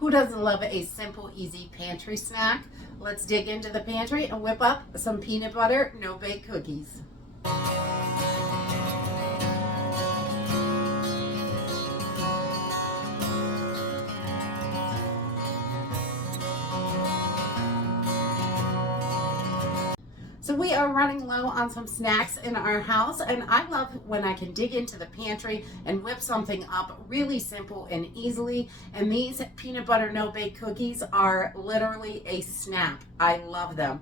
Who doesn't love a simple, easy pantry snack? Let's dig into the pantry and whip up some peanut butter no-bake cookies. So we are running low on some snacks in our house, and I love when I can dig into the pantry and whip something up really simple and easily. And these peanut butter no-bake cookies are literally a snap. I love them.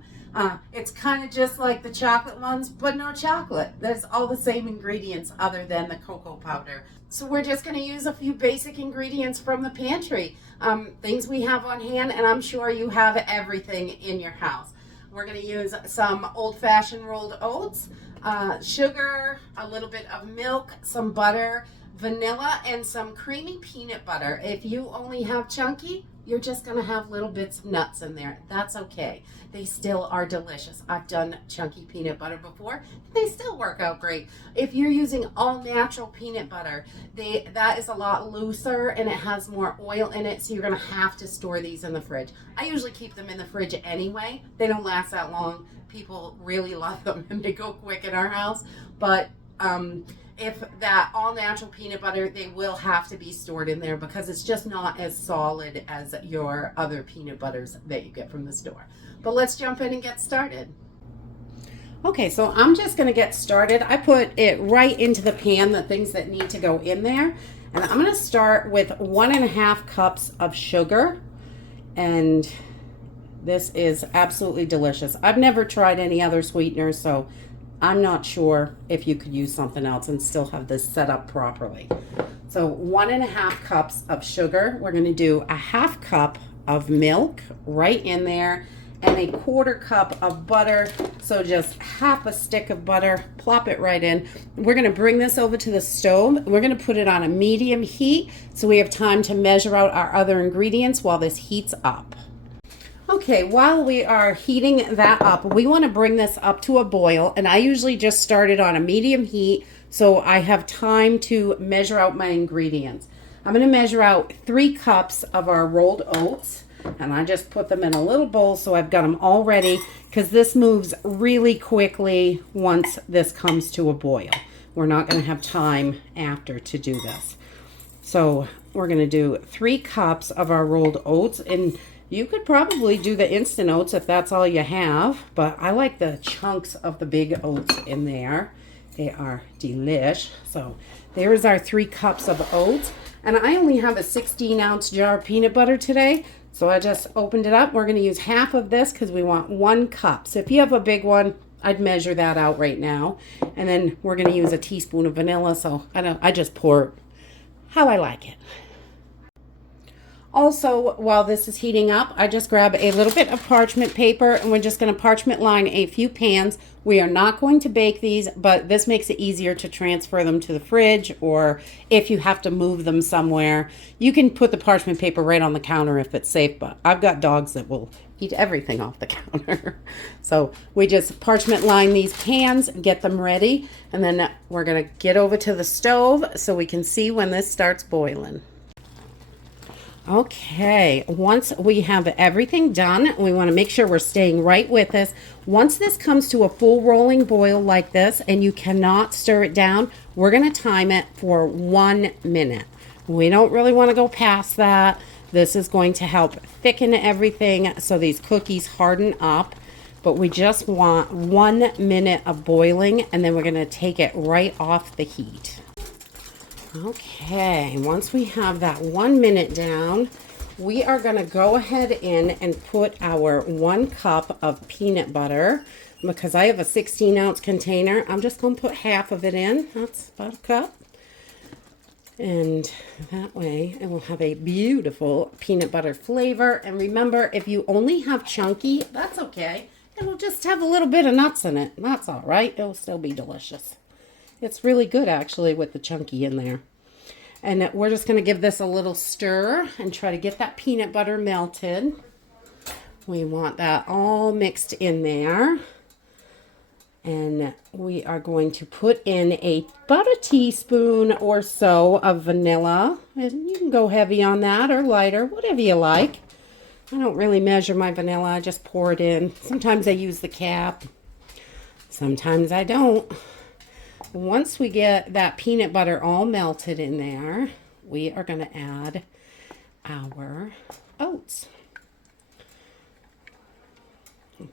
It's kind of just like the chocolate ones, but no chocolate. There's all the same ingredients other than the cocoa powder. So we're just going to use a few basic ingredients from the pantry, things we have on hand, and I'm sure you have everything in your house. We're going to use some old-fashioned rolled oats, sugar, a little bit of milk, some butter, vanilla, and some creamy peanut butter. If you only have chunky, you're just going to have little bits of nuts in there. That's okay. They still are delicious. I've done chunky peanut butter before. They still work out great. If you're using all natural peanut butter, that is a lot looser and it has more oil in it, so you're going to have to store these in the fridge. I usually keep them in the fridge anyway. They don't last that long. People really love them and they go quick in our house. But if that all natural peanut butter, they will have to be stored in there because it's just not as solid as your other peanut butters that you get from the store. But let's jump in and get started. Okay, so I'm just going to get started. I put it right into the pan, the things that need to go in there. And I'm going to start with 1.5 cups of sugar. And this is absolutely delicious. I've never tried any other sweeteners, so I'm not sure if you could use something else and still have this set up properly. So 1.5 cups of sugar. We're going to do a 1/2 cup of milk right in there, and a 1/4 cup of butter. So just half a stick of butter, plop it right in. We're going to bring this over to the stove. We're going to put it on a medium heat so we have time to measure out our other ingredients while this heats up. Okay, while we are heating that up, we want to bring this up to a boil, and I usually just start it on a medium heat so I have time to measure out my ingredients. I'm going to measure out 3 cups of our rolled oats, and I just put them in a little bowl so I've got them all ready because this moves really quickly once this comes to a boil. We're not going to have time after to do this. So we're going to do 3 cups of our rolled oats, and you could probably do the instant oats if that's all you have, but I like the chunks of the big oats in there. They are delish. So there's our 3 cups of oats, and I only have a 16-ounce jar of peanut butter today, so I just opened it up. We're going to use half of this because we want 1 cup. So if you have a big one, I'd measure that out right now, and then we're going to use a teaspoon of vanilla. So I just pour how I like it. Also, while this is heating up, I just grab a little bit of parchment paper, and we're just going to parchment line a few pans. We are not going to bake these, but this makes it easier to transfer them to the fridge, or if you have to move them somewhere, you can put the parchment paper right on the counter if it's safe, but I've got dogs that will eat everything off the counter. So we just parchment line these pans, get them ready, and then we're going to get over to the stove so we can see when this starts boiling. Okay, once we have everything done, we want to make sure we're staying right with this. Once this comes to a full rolling boil like this and you cannot stir it down, we're going to time it for 1 minute. We don't really want to go past that. This is going to help thicken everything so these cookies harden up. But we just want 1 minute of boiling, and then we're going to take it right off the heat. Okay, once we have that 1 minute down, we are going to go ahead in and put our 1 cup of peanut butter. Because I have a 16-ounce container, I'm just going to put half of it in. That's about a cup. And that way it will have a beautiful peanut butter flavor. And remember, if you only have chunky, that's okay. It will just have a little bit of nuts in it. That's all right. It will still be delicious. It's really good, actually, with the chunky in there. And we're just going to give this a little stir and try to get that peanut butter melted. We want that all mixed in there. And we are going to put in about a teaspoon or so of vanilla. And you can go heavy on that or lighter, whatever you like. I don't really measure my vanilla. I just pour it in. Sometimes I use the cap. Sometimes I don't. Once we get that peanut butter all melted in there, we are going to add our oats.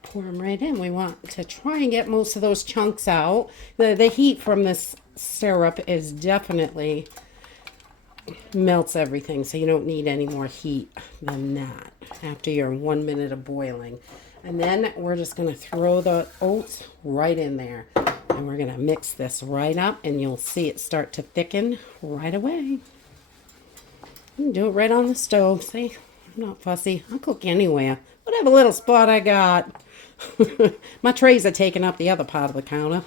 Pour them right in. We want to try and get most of those chunks out. The heat from this syrup is definitely melts everything, so you don't need any more heat than that after your 1 minute of boiling. And then we're just going to throw the oats right in there. And we're going to mix this right up, and you'll see it start to thicken right away. You can do it right on the stove. See, I'm not fussy. I'll cook anywhere. Whatever little spot I got. My trays are taking up the other part of the counter.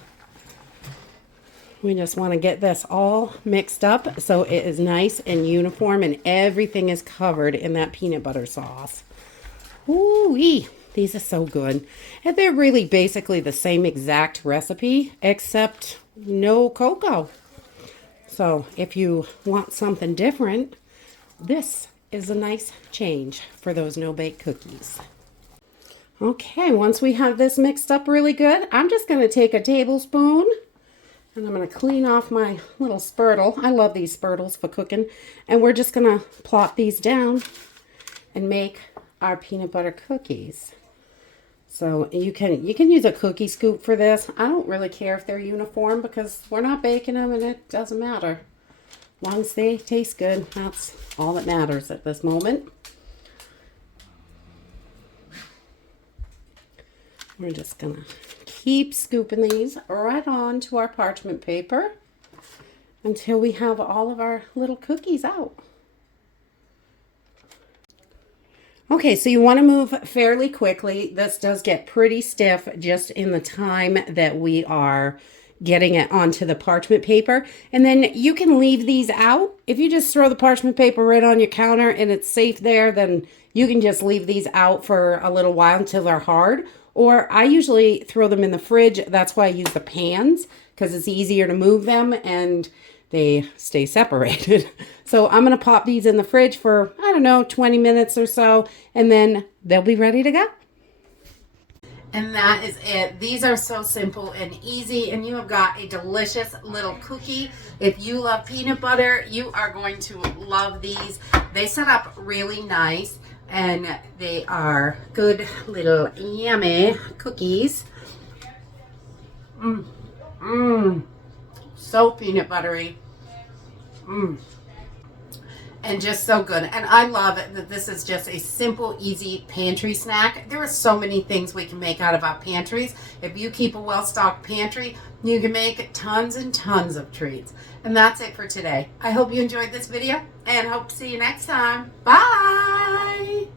We just want to get this all mixed up so it is nice and uniform and everything is covered in that peanut butter sauce. Ooh-wee. These are so good. And they're really basically the same exact recipe except no cocoa. So if you want something different, this is a nice change for those no-bake cookies. Okay, once we have this mixed up really good, I'm just going to take a tablespoon and I'm going to clean off my little spurtle. I love these spurtles for cooking. And we're just going to plop these down and make our peanut butter cookies. So you can use a cookie scoop for this. I don't really care if they're uniform because we're not baking them and it doesn't matter. As long as they taste good, that's all that matters at this moment. We're just going to keep scooping these right onto our parchment paper until we have all of our little cookies out. Okay, so you want to move fairly quickly. This does get pretty stiff just in the time that we are getting it onto the parchment paper. And then you can leave these out. If you just throw the parchment paper right on your counter and it's safe there, then you can just leave these out for a little while until they're hard. Or I usually throw them in the fridge. That's why I use the pans, because it's easier to move them and they stay separated. So I'm going to pop these in the fridge for, I don't know, 20 minutes or so, and then they'll be ready to go. And that is it. These are so simple and easy, and you have got a delicious little cookie. If you love peanut butter, you are going to love these. They set up really nice, and they are good little yummy cookies. So peanut buttery. And just so good. And I love it that this is just a simple, easy pantry snack. There are so many things we can make out of our pantries. If you keep a well-stocked pantry, you can make tons and tons of treats. And that's it for today. I hope you enjoyed this video and hope to see you next time. Bye!